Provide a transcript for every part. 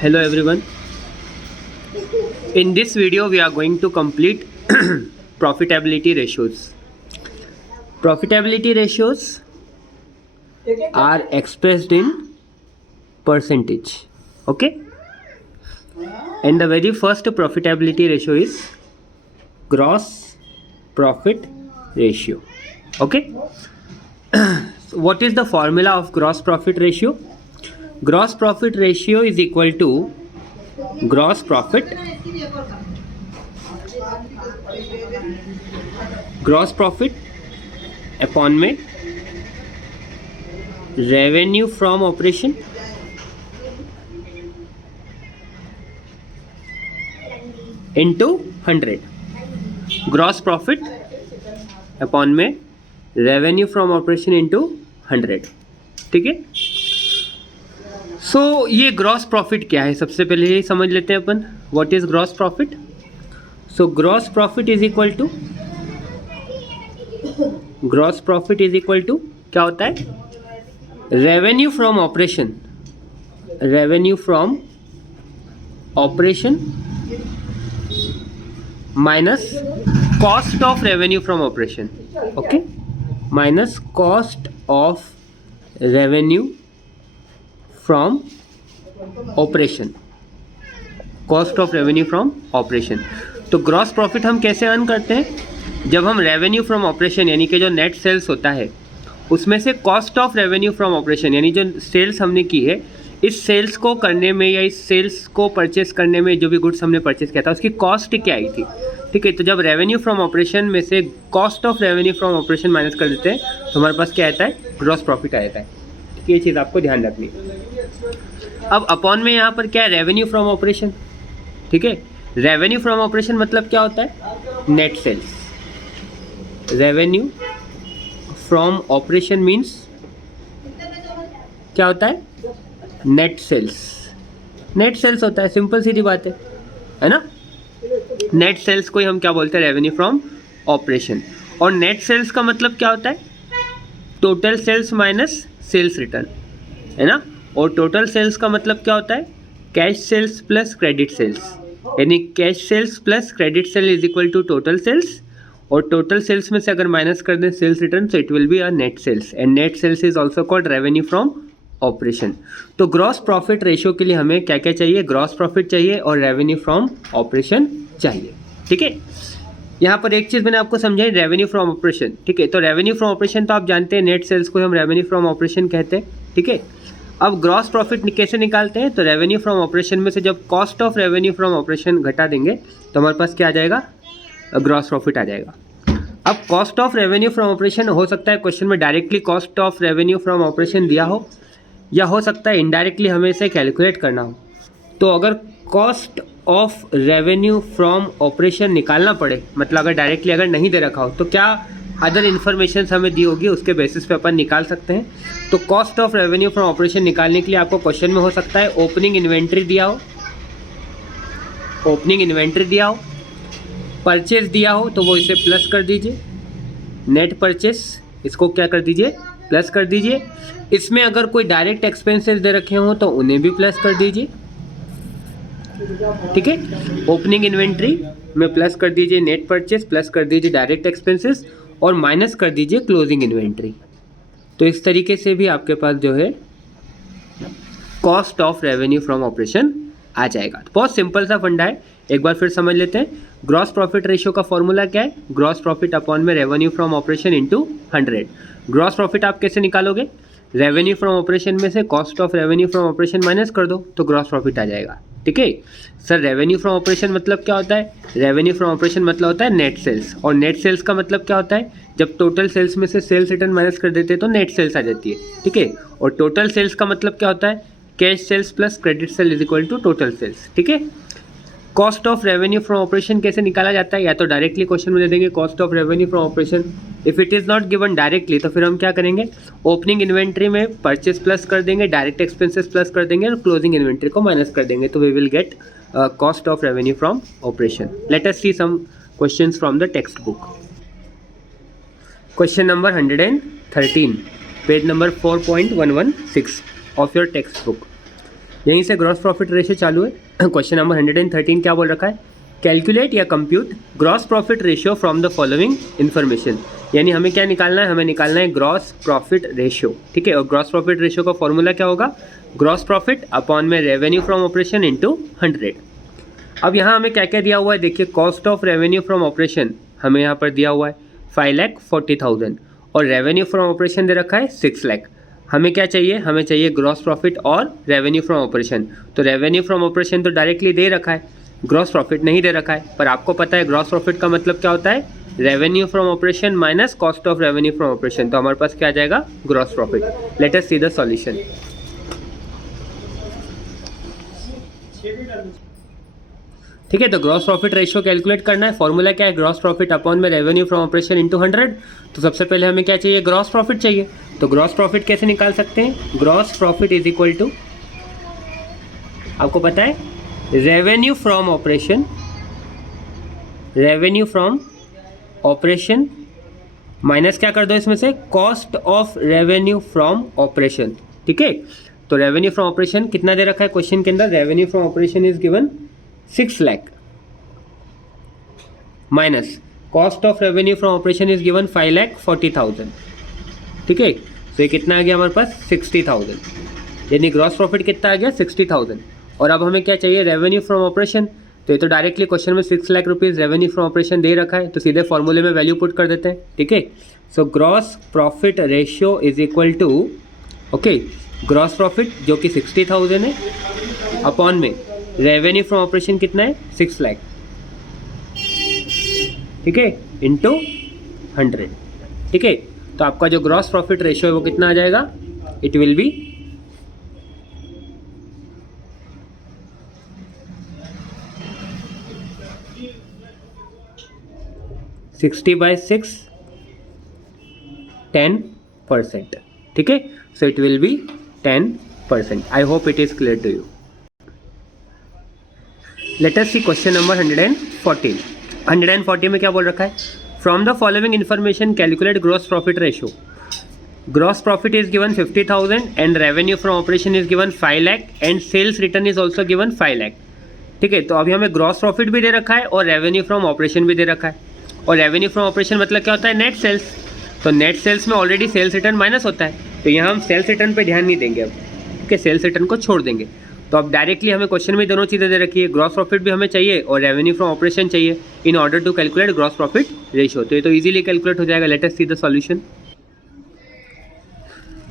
Hello everyone. In this video we are going to complete profitability ratios. Profitability ratios are expressed in percentage. Okay? And the very first profitability ratio is gross profit ratio. Okay? So what is the formula of gross profit ratio? Gross profit ratio is equal to gross profit upon में revenue from operation into 100. Gross profit upon में revenue from operation into 100. ठीक है. सो ये gross profit क्या है, सबसे पहले ये समझ लेते हैं अपन. What is gross profit? So gross profit is equal to क्या होता है? Revenue from operation minus cost of revenue from operation. Okay, minus cost of revenue from operation. तो ग्रॉस प्रॉफिट हम कैसे अर्न करते हैं? जब हम रेवेन्यू फ्रॉम ऑपरेशन यानी कि जो नेट सेल्स होता है उसमें से cost of revenue from operation यानी जो सेल्स हमने की है, इस सेल्स को करने में या इस सेल्स को परचेस करने में जो भी गुड्स हमने परचेस किया था उसकी कॉस्ट क्या आई थी. ठीक है. तो जब रेवेन्यू फ्रॉम ऑपरेशन में से cost of revenue from operation minus कर देते हैं तो हमारे पास क्या आता है? ग्रॉस प्रॉफिट आ जाता है. ये चीज़ आपको ध्यान रखनी है. अब अपॉन में यहाँ पर क्या है? Revenue from operation. ठीक है. रेवेन्यू फ्रॉम ऑपरेशन मतलब क्या होता है? Net sales. Revenue from operation means क्या होता है? नेट सेल्स होता है. सिंपल सीधी बात है ना. नेट सेल्स को ही हम क्या बोलते हैं? Revenue from operation. और नेट सेल्स का मतलब क्या होता है? Total sales minus sales return, है ना. और टोटल सेल्स का मतलब क्या होता है? Cash sales plus credit sales. यानी cash sales plus credit sale is equal to total sales. और टोटल सेल्स में से अगर माइनस कर दें सेल्स रिटर्न तो it will be a net sales. And net sales is also called revenue from operation. तो gross profit ratio के लिए हमें क्या क्या चाहिए? ग्रॉस प्रॉफिट चाहिए और रेवेन्यू फ्रॉम ऑपरेशन चाहिए. ठीक है. यहाँ पर एक चीज़ मैंने आपको समझाई, रेवेन्यू फ्रॉम ऑपरेशन. ठीक है. तो रेवेन्यू फ्रॉम ऑपरेशन तो आप जानते हैं, नेट सेल्स को हम रेवेन्यू फ्रॉम ऑपरेशन कहते हैं. ठीक है. अब ग्रॉस प्रॉफिट कैसे निकालते हैं? तो रेवेन्यू फ्रॉम ऑपरेशन में से जब cost of revenue from operation घटा देंगे तो हमारे पास क्या आ जाएगा? ग्रॉस प्रॉफिट आ जाएगा. अब cost of revenue from operation हो सकता है क्वेश्चन में directly cost of revenue from operation दिया हो, या हो सकता है इनडायरेक्टली हमें इसे कैलकुलेट करना हो. तो अगर cost of revenue from operation निकालना पड़े, मतलब अगर डायरेक्टली अगर नहीं दे रखा हो तो क्या अदर इन्फॉर्मेशन हमें दी होगी, उसके बेसिस पे अपन निकाल सकते हैं. तो cost of revenue from operation निकालने के लिए आपको क्वेश्चन में हो सकता है ओपनिंग इन्वेंट्री दिया हो, परचेज दिया हो तो वो इसे प्लस कर दीजिए. नेट परचेस इसको क्या कर दीजिए? प्लस कर दीजिए. इसमें अगर कोई डायरेक्ट एक्सपेंसेस दे रखे हों तो उन्हें भी प्लस कर दीजिए. ठीक है. ओपनिंग इन्वेंट्री में प्लस कर दीजिए नेट परचेस, प्लस कर दीजिए डायरेक्ट एक्सपेंसेस और माइनस कर दीजिए क्लोजिंग इन्वेंट्री. तो इस तरीके से भी आपके पास जो है cost of revenue from operation आ जाएगा. तो बहुत सिंपल सा फंडा है, एक बार फिर समझ लेते हैं. ग्रॉस प्रॉफिट रेशियो का फॉर्मूला क्या है? ग्रॉस प्रॉफिट अपॉन में revenue from operation into 100. Gross profit आप कैसे निकालोगे? रेवेन्यू फ्रॉम ऑपरेशन में से cost of revenue from operation minus कर दो तो ग्रॉस प्रॉफिट आ जाएगा. ठीक है. सर रेवेन्यू फ्रॉम ऑपरेशन मतलब क्या होता है? रेवेन्यू फ्रॉम ऑपरेशन मतलब होता है नेट सेल्स. और नेट सेल्स का मतलब क्या होता है? जब टोटल सेल्स में से सेल्स रिटर्न माइनस कर देते हैं तो नेट सेल्स आ जाती है. ठीक है. और टोटल सेल्स का मतलब क्या होता है? Cash sales plus credit sale is equal to total sales. ठीक है. Cost of revenue from operation कैसे निकाला जाता है? या तो डायरेक्टली क्वेश्चन में दे देंगे cost of revenue from operation. If it is not given directly तो फिर हम क्या करेंगे? ओपनिंग इन्वेंट्री में परचेस प्लस कर देंगे, डायरेक्ट एक्सपेंसेस प्लस कर देंगे और क्लोजिंग इन्वेंट्री को माइनस कर देंगे. तो we will get cost of revenue from operation. Let us see some questions from the textbook. Question number 113, page number 4.116 of your textbook. यहीं से gross profit ratio चालू है। Question number 113 क्या बोल रखा है, कैलकुलेट या compute gross profit ratio from the following information. यानी हमें क्या निकालना है, हमें निकालना है ग्रॉस प्रॉफिट रेशियो, ठीक है। और ग्रॉस प्रॉफिट रेशियो का फॉर्मूला क्या होगा, ग्रॉस प्रॉफिट अपॉन में रेवेन्यू फ्रॉम ऑपरेशन इंटू 100। अब यहाँ हमें क्या क्या दिया हुआ है, देखिए cost of revenue from operation हमें यहाँ पर दिया हुआ है 5,40,000 और रेवेन्यू फ्रॉम ऑपरेशन दे रखा है 6 लाख। हमें क्या चाहिए, हमें चाहिए ग्रॉस प्रॉफिट और रेवेन्यू फ्रॉम ऑपरेशन। तो रेवेन्यू फ्रॉम ऑपरेशन तो डायरेक्टली दे रखा है, ग्रॉस प्रॉफिट नहीं दे रखा है। पर आपको पता है ग्रॉस प्रॉफिट का मतलब क्या होता है, revenue from operation minus cost of revenue from operation. तो हमारे पास क्या आ जाएगा, gross profit. Late us see the solution. ठीक है, तो ग्रॉस प्रॉफिट रेशियो कैलकुलेट करना है। फॉर्मूला क्या है, ग्रॉस प्रॉफिट अपॉन में रेवेन्यू फ्रॉम ऑपरेशन इंटू 100। तो सबसे पहले हमें क्या चाहिए, ग्रॉस प्रॉफिट चाहिए। तो ग्रॉस प्रॉफिट कैसे निकाल सकते हैं, gross profit is equal to, आपको पता है revenue from operation, revenue from operation minus क्या कर दो इसमें से, cost of revenue from operation. ठीक है, तो रेवेन्यू फ्रॉम ऑपरेशन कितना दे रखा है क्वेश्चन के अंदर, revenue from operation is given 6 lakh minus cost of revenue from operation is given 5,40,000। ठीक है, तो ये कितना आ गया हमारे पास 60,000, यानी ग्रॉस प्रॉफिट कितना आ गया 60,000। और अब हमें क्या चाहिए, रेवेन्यू फ्रॉम ऑपरेशन। तो ये तो डायरेक्टली क्वेश्चन में 6 lakh rupees revenue from operation दे रखा है, तो सीधे फॉर्मूले में वैल्यू पुट कर देते हैं। ठीक है, so gross profit ratio is equal to, okay, gross profit जो कि 60,000 है अपॉन में रेवेन्यू फ्रॉम ऑपरेशन कितना है 6 लाख, ठीक है, इंटू 100। ठीक है, तो आपका जो ग्रॉस प्रॉफिट रेशियो है वो कितना आ जाएगा, इट विल बी 60/6 10%। ठीक है, so it will be 10%। I hope it is clear to you. Let us see question number 114। 140 में क्या बोल रखा है, from the following information calculate gross profit ratio. Gross profit is given 50,000 and revenue from operation is given 5 lakh and sales return is also given 5 lakh. ठीक है, तो अभी हमें ग्रॉस प्रॉफिट भी दे रखा है और रेवेन्यू फ्रॉम ऑपरेशन भी दे रखा है। और रेवेन्यू फ्रॉम ऑपरेशन मतलब क्या होता है, नेट सेल्स। तो नेट सेल्स में ऑलरेडी सेल्स रिटर्न माइनस होता है, तो यहाँ हम सेल्स रिटर्न पे ध्यान नहीं देंगे अब, ठीक है, सेल्स रिटर्न को छोड़ देंगे। तो अब डायरेक्टली हमें क्वेश्चन में दोनों चीज़ें दे रखी है, ग्रॉस प्रॉफिट भी हमें चाहिए और रेवेन्यू फ्रॉम ऑपरेशन चाहिए in order to calculate gross profit ratio. तो ये तो इजीली कैलकुलेट हो जाएगा। Let us see the solution.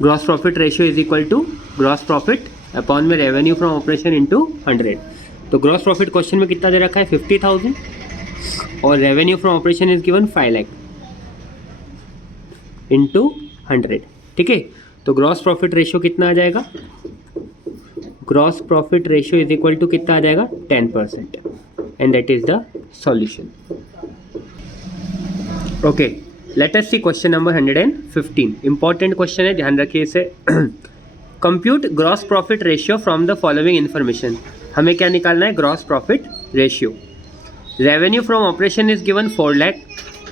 Gross profit ratio is equal to gross profit upon में रेवेन्यू फ्रॉम ऑपरेशन इंटू 100। तो ग्रॉस प्रॉफिट क्वेश्चन में कितना दे रखा है 50,000 और revenue from operation is given 5 lakh into 100। ठीक है, तो ग्रॉस प्रॉफिट रेशियो कितना आ जाएगा, gross profit ratio is equal to कितना आ जाएगा 10%, and that is the solution. Okay, let us see question number 115। Important question है, ध्यान रखिए इसे। Compute gross profit ratio from the following information. हमें क्या निकालना है, gross profit ratio. Revenue from operation is given 4 lakh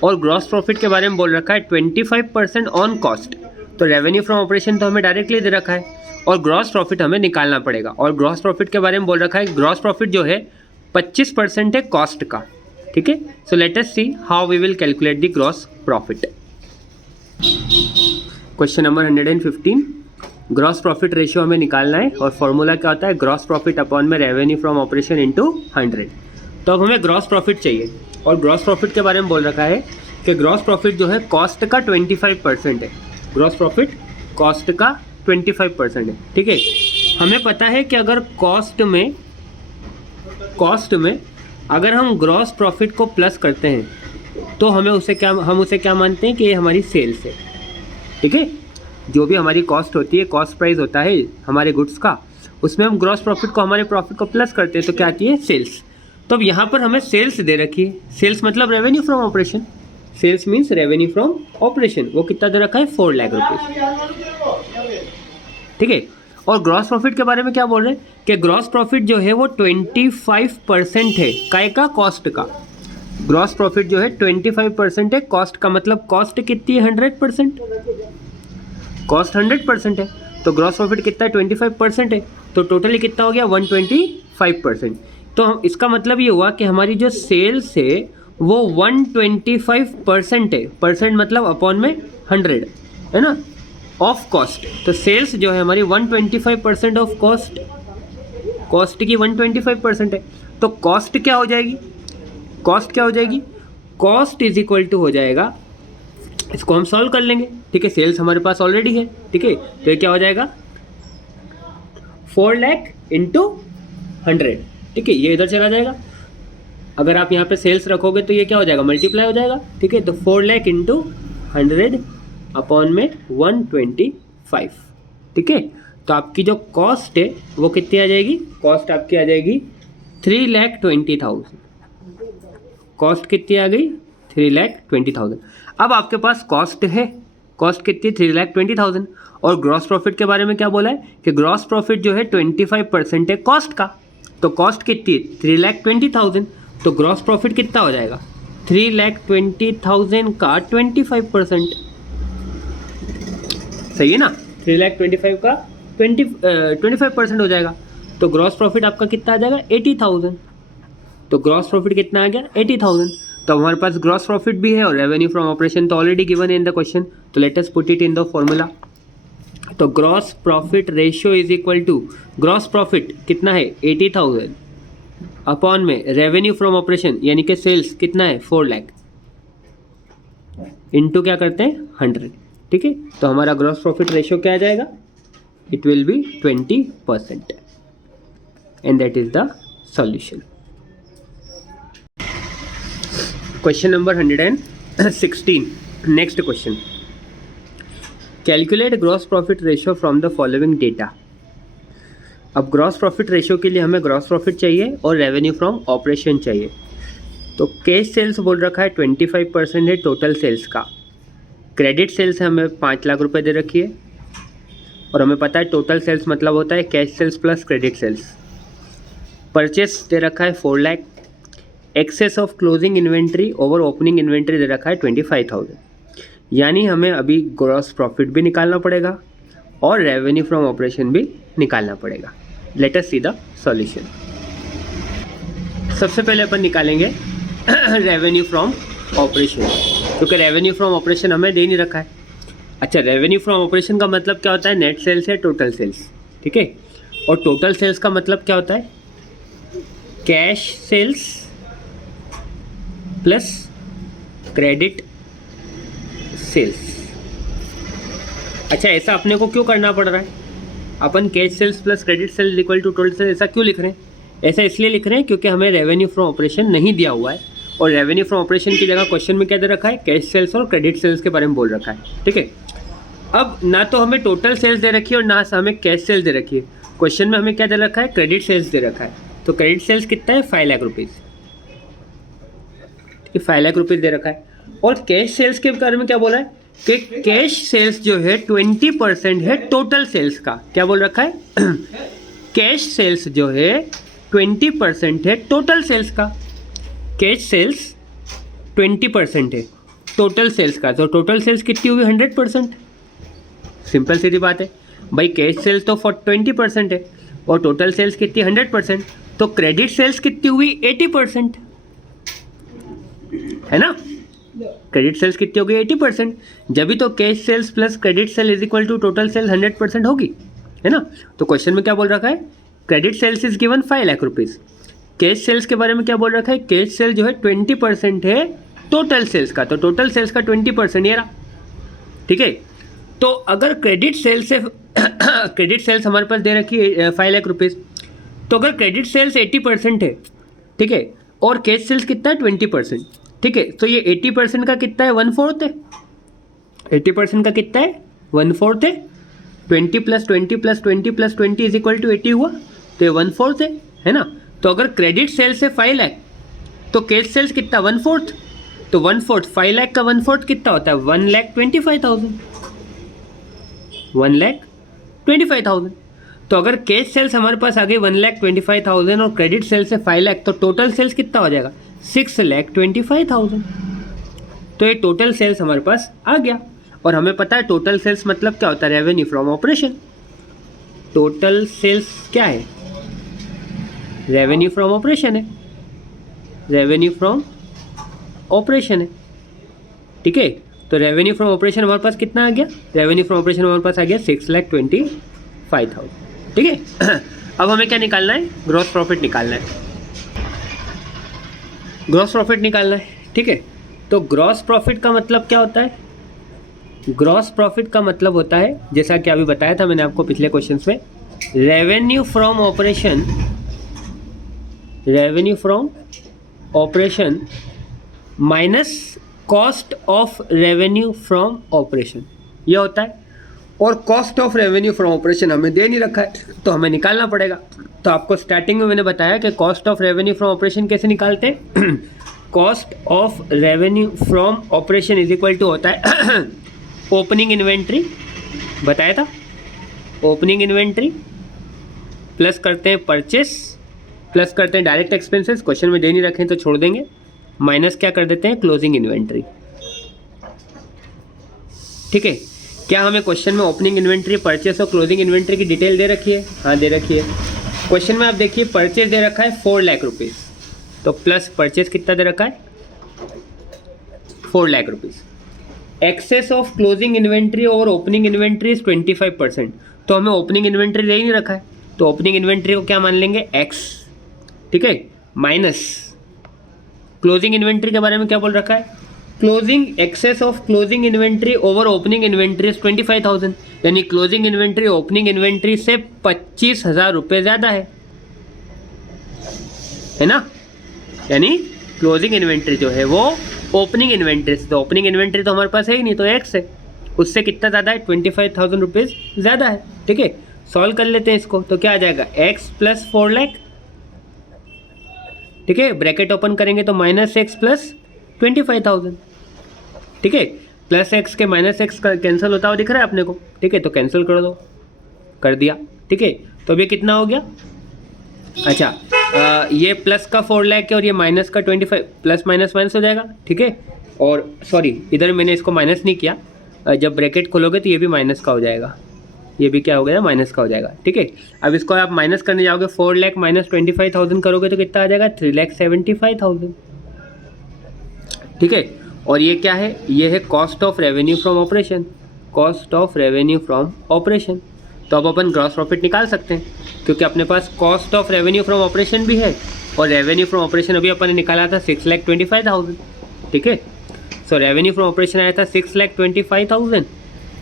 और ग्रॉस प्रॉफिट के बारे में बोल रखा है 25% ऑन कॉस्ट। तो रेवेन्यू फ्रॉम ऑपरेशन तो हमें डायरेक्टली दे रखा है और ग्रॉस प्रॉफिट हमें निकालना पड़ेगा। और ग्रॉस प्रॉफिट के बारे में बोल रखा है, ग्रॉस प्रॉफिट जो है 25% है कॉस्ट का। ठीक है, so let us see how we will calculate the gross profit. Question number 115, gross profit ratio हमें निकालना है और फॉर्मूला क्या होता है, ग्रॉस प्रॉफिट अपॉन में रेवेन्यू फ्रॉम ऑपरेशन इंटू 100। तो अब हमें ग्रॉस प्रॉफिट चाहिए और ग्रॉस प्रॉफिट के बारे में बोल रखा है कि ग्रॉस प्रॉफिट जो है कॉस्ट का 25% है। ग्रॉस प्रॉफिट कॉस्ट का 25% है। ठीक है, हमें पता है कि अगर कॉस्ट में अगर हम ग्रॉस प्रॉफिट को प्लस करते हैं तो हम उसे क्या मानते हैं कि ये हमारी सेल्स है। ठीक है, जो भी हमारी कॉस्ट होती है, कॉस्ट प्राइस होता है हमारे गुड्स का, उसमें हम ग्रॉस प्रॉफिट को हमारे प्रॉफिट को प्लस करते हैं तो क्या आती है, सेल्स। तो अब यहाँ पर हमें सेल्स दे रखी है, सेल्स मतलब revenue from operation. Sales means revenue from operation, वो कितना दे रखा है 4 लाख रुपीज़। ठीक है, और ग्रॉस प्रॉफिट के बारे में क्या बोल रहे हैं कि ग्रॉस प्रॉफिट जो है वो 25% है, काय का, कॉस्ट का। ग्रॉस प्रॉफिट जो है 25% है कॉस्ट का, मतलब कॉस्ट कितनी है 100%, कॉस्ट 100% है, तो ग्रॉस प्रॉफिट कितना है 25% है। तो टोटली कितना हो गया 125%। तो हम इसका मतलब ये हुआ कि हमारी जो सेल्स है वो 125% है, परसेंट मतलब अपॉन में 100 है ना, ऑफ कॉस्ट। तो सेल्स जो है हमारी 125% ऑफ कॉस्ट, कॉस्ट की 125% है। तो कॉस्ट क्या हो जाएगी, कॉस्ट क्या हो जाएगी, कॉस्ट इज इक्वल टू हो जाएगा, इसको हम सॉल्व कर लेंगे, ठीक है, सेल्स हमारे पास ऑलरेडी है, ठीक है, तो ये क्या हो जाएगा 4 लाख इंटू 100, ठीक है, ये इधर चला जाएगा। अगर आप यहाँ पे सेल्स रखोगे तो ये क्या हो जाएगा, मल्टीप्लाई हो जाएगा, ठीक है। तो 4 लाख इंटू 100 अपॉन में 125, ठीक है। तो आपकी जो कॉस्ट है वो कितनी आ जाएगी, कॉस्ट आपकी आ जाएगी 3,20,000, कॉस्ट कितनी आ गई 3,20,000। अब आपके पास कॉस्ट है, कॉस्ट कितनी 3,20,000, और ग्रॉस प्रॉफिट के बारे में क्या बोला है कि ग्रॉस प्रॉफिट जो है 25% है कॉस्ट का। तो कॉस्ट कितनी है 3,20,000, तो ग्रॉस प्रॉफिट कितना हो जाएगा 3,20,000 का 25%, सही है ना, 3,25,000 का 25% हो जाएगा। तो ग्रॉस प्रॉफिट आपका कितना आ जाएगा 80,000। तो ग्रॉस प्रॉफिट कितना आ गया 80,000। तो हमारे पास ग्रॉस प्रॉफिट भी है और रेवेन्यू फ्रॉम ऑपरेशन तो ऑलरेडी गिवन है इन द क्वेश्चन, तो let us put it in the formula. तो gross profit ratio is equal to, gross profit कितना है 80,000 अपॉन में रेवेन्यू फ्रॉम ऑपरेशन यानी कि सेल्स कितना है 4 लाख, इनटू क्या करते हैं 100, ठीक है। तो हमारा ग्रॉस प्रॉफिट रेशियो क्या आ जाएगा, it will B 20%, and that is the solution. Question number 116, next question, calculate gross profit ratio from the following data. अब ग्रॉस प्रॉफिट रेशियो के लिए हमें ग्रॉस प्रॉफिट चाहिए और रेवेन्यू फ्रॉम ऑपरेशन चाहिए। तो कैश सेल्स बोल रखा है 25% है टोटल सेल्स का, क्रेडिट सेल्स हमें 5 लाख रुपए दे रखी है, और हमें पता है टोटल सेल्स मतलब होता है cash sales plus credit sales. Purchase दे रखा है 4 lakh, excess of closing inventory over opening inventory दे रखा है 25,000, यानी हमें अभी ग्रॉस प्रॉफिट भी निकालना पड़ेगा और रेवेन्यू फ्रॉम ऑपरेशन भी निकालना पड़ेगा। Late us see the solution. सबसे पहले अपन निकालेंगे रेवेन्यू फ्रॉम ऑपरेशन, क्योंकि रेवेन्यू फ्रॉम ऑपरेशन हमें दे नहीं रखा है। अच्छा, रेवेन्यू फ्रॉम ऑपरेशन का मतलब क्या होता है, नेट सेल्स या टोटल सेल्स, ठीक है, और टोटल सेल्स का मतलब क्या होता है, cash sales plus credit sales. अच्छा, ऐसा अपने को क्यों करना पड़ रहा है, अपन cash sales plus credit sales equal to total sales ऐसा क्यों लिख रहे हैं, ऐसा इसलिए लिख रहे हैं क्योंकि हमें रेवेन्यू फ्रॉम ऑपरेशन नहीं दिया हुआ है, और रेवेन्यू फ्रॉम ऑपरेशन की जगह क्वेश्चन में क्या दे रखा है, कैश सेल्स और क्रेडिट सेल्स के बारे में बोल रखा है, ठीक है। अब ना तो हमें टोटल सेल्स दे रखी है और ना हमें कैश सेल्स दे रखी है, क्वेश्चन में हमें क्या दे रखा है, क्रेडिट सेल्स दे रखा है। तो क्रेडिट सेल्स कितना है 5 लाख रुपीज़, 5 लाख रुपीज़ दे रखा है। और कैश सेल्स के बारे में क्या बोला है कि कैश सेल्स जो है 20% है टोटल सेल्स का, क्या बोल रखा है कैश सेल्स जो है 20% है टोटल सेल्स का, कैश सेल्स 20% है टोटल सेल्स का, तो टोटल सेल्स कितनी हुई 100%। सिंपल सीधी बात है भाई, कैश सेल्स तो 20% है और टोटल सेल्स कितनी 100%, तो क्रेडिट सेल्स कितनी हुई 80%, है ना, क्रेडिट सेल्स कितनी होगी 80%, जब भी तो cash sales plus credit sale is equal to total sale 100% होगी, है ना। तो क्वेश्चन में क्या बोल रखा है, credit sales is given 5 lakh rupees, cash sales के बारे में क्या बोल रखा है, कैश सेल जो है 20% है टोटल सेल्स का, तो टोटल सेल्स का 20% ये रहा, ठीक है। तो अगर क्रेडिट सेल्स से क्रेडिट सेल्स हमारे पास दे रखी है 5 लाख रुपीज़, तो अगर क्रेडिट सेल्स 80% है, ठीक है, और कैश सेल्स कितना है 20%, ठीक है, तो ये 80% का कितना है 1/4 है, 80% का कितना है 1/4 है, 20 + 20 + 20 + 20 इज इक्वल टू 80 हुआ, तो ये 1/4 है ना। तो अगर क्रेडिट सेल्स है 5 लाख तो कैश सेल्स कितना 1/4, तो 1/4 5 लाख का 1/4 कितना होता है 1,25,000, 1,25,000। तो अगर कैश सेल्स हमारे पास आ गई 1,25,000 और क्रेडिट सेल्स है 5 लाख, तो टोटल सेल्स कितना हो जाएगा 6,25,000। तो ये टोटल सेल्स हमारे पास आ गया, और हमें पता है टोटल सेल्स मतलब क्या होता है revenue from operation, total sales क्या है, रेवेन्यू फ्रॉम ऑपरेशन है, रेवेन्यू फ्रॉम ऑपरेशन है, ठीक है। तो रेवेन्यू फ्रॉम ऑपरेशन हमारे पास कितना आ गया, रेवेन्यू फ्रॉम ऑपरेशन हमारे पास आ गया 6,25,000, ठीक है। अब हमें क्या निकालना है, ग्रॉस प्रॉफिट निकालना है, ग्रॉस प्रॉफिट निकालना है, ठीक है। तो ग्रॉस प्रॉफिट का मतलब क्या होता है, ग्रॉस प्रॉफिट का मतलब होता है, जैसा कि अभी बताया था मैंने आपको पिछले क्वेश्चंस में, revenue from operation, revenue from operation minus cost of revenue from operation, ये होता है। और cost of revenue from operation हमें दे नहीं रखा है, तो हमें निकालना पड़ेगा। तो आपको स्टार्टिंग में मैंने बताया कि cost of revenue from operation कैसे निकालते हैं। Cost of revenue from operation is equal to होता है ओपनिंग इन्वेंट्री, बताया था, ओपनिंग इन्वेंट्री प्लस करते हैं परचेस, प्लस करते हैं डायरेक्ट एक्सपेंसेस, क्वेश्चन में दे नहीं रखे तो छोड़ देंगे, माइनस क्या कर देते हैं, क्लोजिंग इन्वेंट्री, ठीक है। क्या हमें क्वेश्चन में ओपनिंग इन्वेंट्री, परचेस और क्लोजिंग इन्वेंट्री की डिटेल दे रखी है, हाँ दे रखी है। क्वेश्चन में आप देखिए परचेस दे रखा है 4 लाख रुपीज़, तो प्लस परचेस कितना दे रखा है, 4 lakh rupees. Excess of closing inventory और ओपनिंग इन्वेंट्री इज 25%, तो हमें ओपनिंग इन्वेंट्री दे ही नहीं रखा है, तो ओपनिंग इन्वेंट्री को क्या मान लेंगे, एक्स, ठीक है, माइनस क्लोजिंग इन्वेंट्री के बारे में क्या बोल रखा है, closing excess of closing inventory over opening inventory is 25,000, यानी क्लोजिंग इन्वेंट्री ओपनिंग इन्वेंट्री से 25,000 रुपये ज़्यादा है ना, यानी क्लोजिंग इन्वेंट्री जो है वो ओपनिंग इन्वेंट्री से, तो ओपनिंग इन्वेंट्री तो हमारे पास है ही नहीं, तो एक्स है, उससे कितना ज़्यादा है, 25,000 रुपीज़ ज़्यादा है, ठीक है। सॉल्व कर लेते हैं इसको, तो क्या आ जाएगा, एक्स प्लस 4 लाख, ठीक है, ब्रैकेट ओपन करेंगे तो माइनस एक्स प्लस 25,000, ठीक है, प्लस एक्स के माइनस एक्स का कैंसिल होता हुआ दिख रहा है अपने को, ठीक है, तो कैंसिल कर दो, कर दिया, ठीक है। तो अभी कितना हो गया, अच्छा ये प्लस का 4 लाख है और ये माइनस का 25, प्लस माइनस माइनस हो जाएगा, ठीक है। और सॉरी इधर मैंने इसको माइनस नहीं किया, जब ब्रैकेट खोलोगे तो ये भी माइनस का हो जाएगा, ये भी क्या हो गया, माइनस का हो जाएगा, ठीक है। अब इसको आप माइनस करने जाओगे, 4 लाख माइनस 25,000 करोगे तो कितना आ जाएगा, 3,75,000, ठीक है। और ये क्या है, ये है cost of revenue from operation, cost of revenue from operation. तो अब अपन ग्रॉस प्रॉफिट निकाल सकते हैं, क्योंकि अपने पास cost of revenue from operation भी है और रेवेन्यू फ्रॉम ऑपरेशन अभी अपन ने निकाला था 6,25,000, ठीक है। सो रेवेन्यू फ्रॉम ऑपरेशन आया था 6,25,000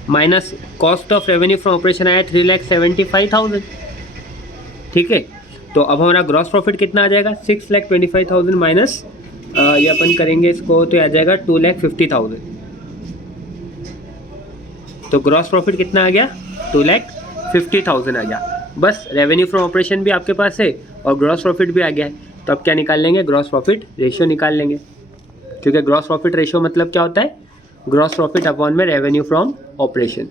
minus cost of revenue from operation आया 3,75,000, ठीक है। तो अब हमारा ग्रॉस प्रॉफिट कितना आ जाएगा, 6,25,000 माइनस ये अपन करेंगे इसको तो आ जाएगा 2,50,000, तो ग्रॉस प्रॉफिट कितना आ गया, 2,50,000 आ गया। बस रेवेन्यू फ्रॉम ऑपरेशन भी आपके पास है और ग्रॉस प्रॉफिट भी आ गया है, तो अब क्या निकाल लेंगे, ग्रॉस प्रॉफिट रेशियो निकाल लेंगे, क्योंकि ग्रॉस प्रॉफिट रेशियो मतलब क्या होता है, ग्रॉस प्रॉफिट अपॉन में revenue from operation.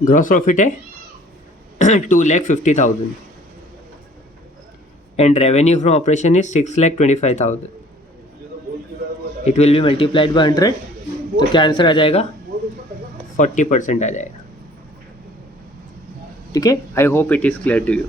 Gross profit है 2,50,000 and revenue from operation is 6,25,000, it will be multiplied by 100, तो क्या आंसर आ जाएगा, 40% आ जाएगा, ठीक है। I hope it is clear to you.